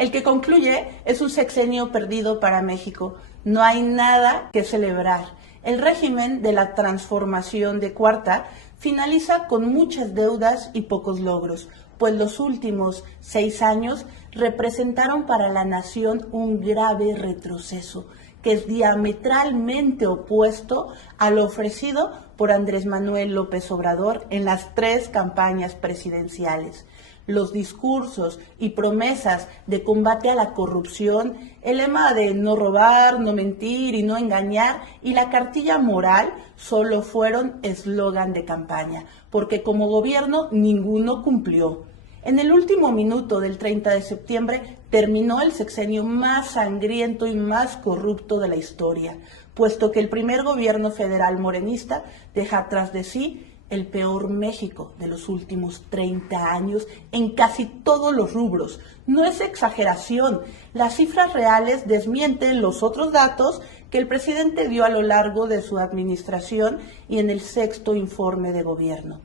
El que concluye es un sexenio perdido para México. No hay nada que celebrar. El régimen de la transformación de Cuarta finaliza con muchas deudas y pocos logros, pues los últimos 6 años representaron para la nación un grave retroceso, que es diametralmente opuesto a lo ofrecido por Andrés Manuel López Obrador en las 3 campañas presidenciales. Los discursos y promesas de combate a la corrupción, el lema de no robar, no mentir y no engañar y la cartilla moral solo fueron eslogan de campaña, porque como gobierno ninguno cumplió. En el último minuto del 30 de septiembre terminó el sexenio más sangriento y más corrupto de la historia, puesto que el primer gobierno federal morenista deja tras de sí el peor México de los últimos 30 años en casi todos los rubros. No es exageración, las cifras reales desmienten los otros datos que el presidente dio a lo largo de su administración y en el 6º informe de gobierno.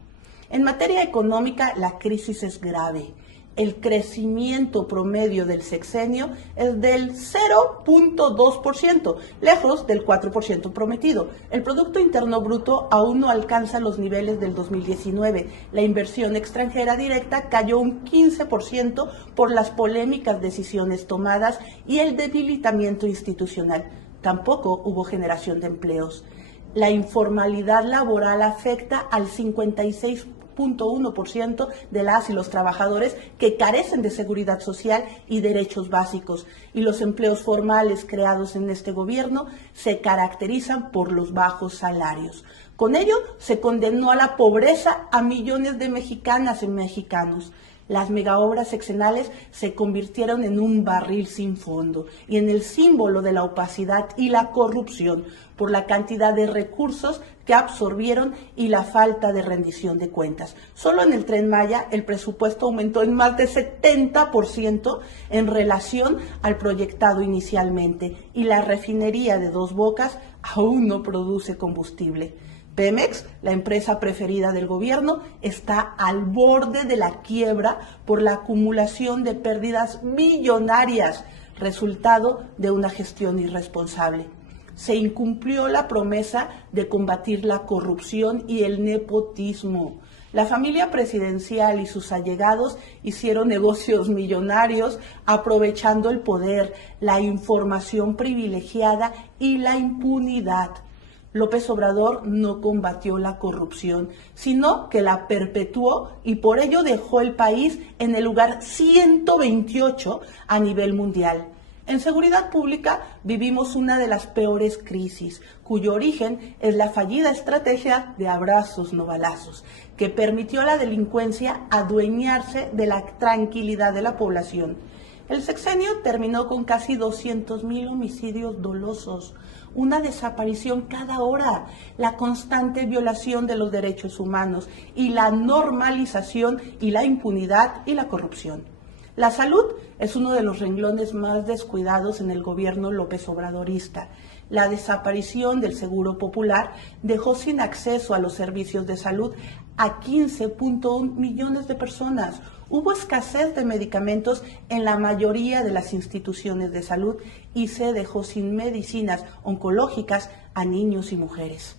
En materia económica, la crisis es grave. El crecimiento promedio del sexenio es del 0.2%, lejos del 4% prometido. El Producto Interno Bruto aún no alcanza los niveles del 2019. La inversión extranjera directa cayó un 15% por las polémicas decisiones tomadas y el debilitamiento institucional. Tampoco hubo generación de empleos. La informalidad laboral afecta al 56.1% de las y los trabajadores que carecen de seguridad social y derechos básicos, y los empleos formales creados en este gobierno se caracterizan por los bajos salarios. Con ello, se condenó a la pobreza a millones de mexicanas y mexicanos. Las megaobras sexenales se convirtieron en un barril sin fondo y en el símbolo de la opacidad y la corrupción por la cantidad de recursos que absorbieron y la falta de rendición de cuentas. Solo en el Tren Maya el presupuesto aumentó en más de 70% en relación al proyectado inicialmente y la refinería de Dos Bocas aún no produce combustible. Pemex, la empresa preferida del gobierno, está al borde de la quiebra por la acumulación de pérdidas millonarias, resultado de una gestión irresponsable. Se incumplió la promesa de combatir la corrupción y el nepotismo. La familia presidencial y sus allegados hicieron negocios millonarios aprovechando el poder, la información privilegiada y la impunidad. López Obrador no combatió la corrupción, sino que la perpetuó y por ello dejó el país en el lugar 128 a nivel mundial. En seguridad pública vivimos una de las peores crisis, cuyo origen es la fallida estrategia de abrazos no balazos, que permitió a la delincuencia adueñarse de la tranquilidad de la población. El sexenio terminó con casi 200,000 homicidios dolosos, una desaparición cada hora, la constante violación de los derechos humanos y la normalización y la impunidad y la corrupción. La salud es uno de los renglones más descuidados en el gobierno López Obradorista. La desaparición del Seguro Popular dejó sin acceso a los servicios de salud a 15.1 millones de personas. Hubo escasez de medicamentos en la mayoría de las instituciones de salud y se dejó sin medicinas oncológicas a niños y mujeres.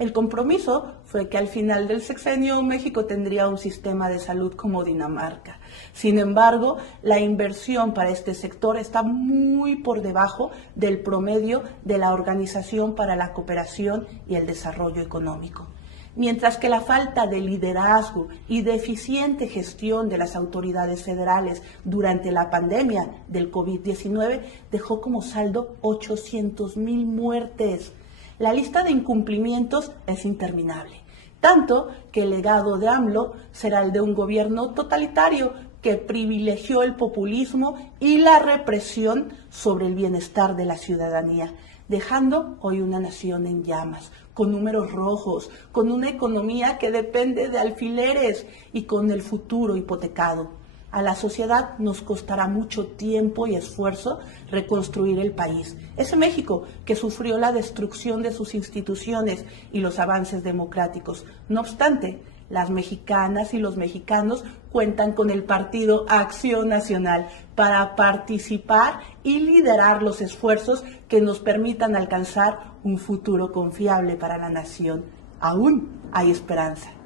El compromiso fue que al final del sexenio México tendría un sistema de salud como Dinamarca. Sin embargo, la inversión para este sector está muy por debajo del promedio de la Organización para la Cooperación y el Desarrollo Económico. Mientras que la falta de liderazgo y de eficiente gestión de las autoridades federales durante la pandemia del COVID-19 dejó como saldo 800,000 muertes. La lista de incumplimientos es interminable, tanto que el legado de AMLO será el de un gobierno totalitario que privilegió el populismo y la represión sobre el bienestar de la ciudadanía, dejando hoy una nación en llamas, con números rojos, con una economía que depende de alfileres y con el futuro hipotecado. A la sociedad nos costará mucho tiempo y esfuerzo reconstruir el país. Ese México que sufrió la destrucción de sus instituciones y los avances democráticos. No obstante, Las mexicanas y los mexicanos cuentan con el Partido Acción Nacional para participar y liderar los esfuerzos que nos permitan alcanzar un futuro confiable para la nación. Aún hay esperanza.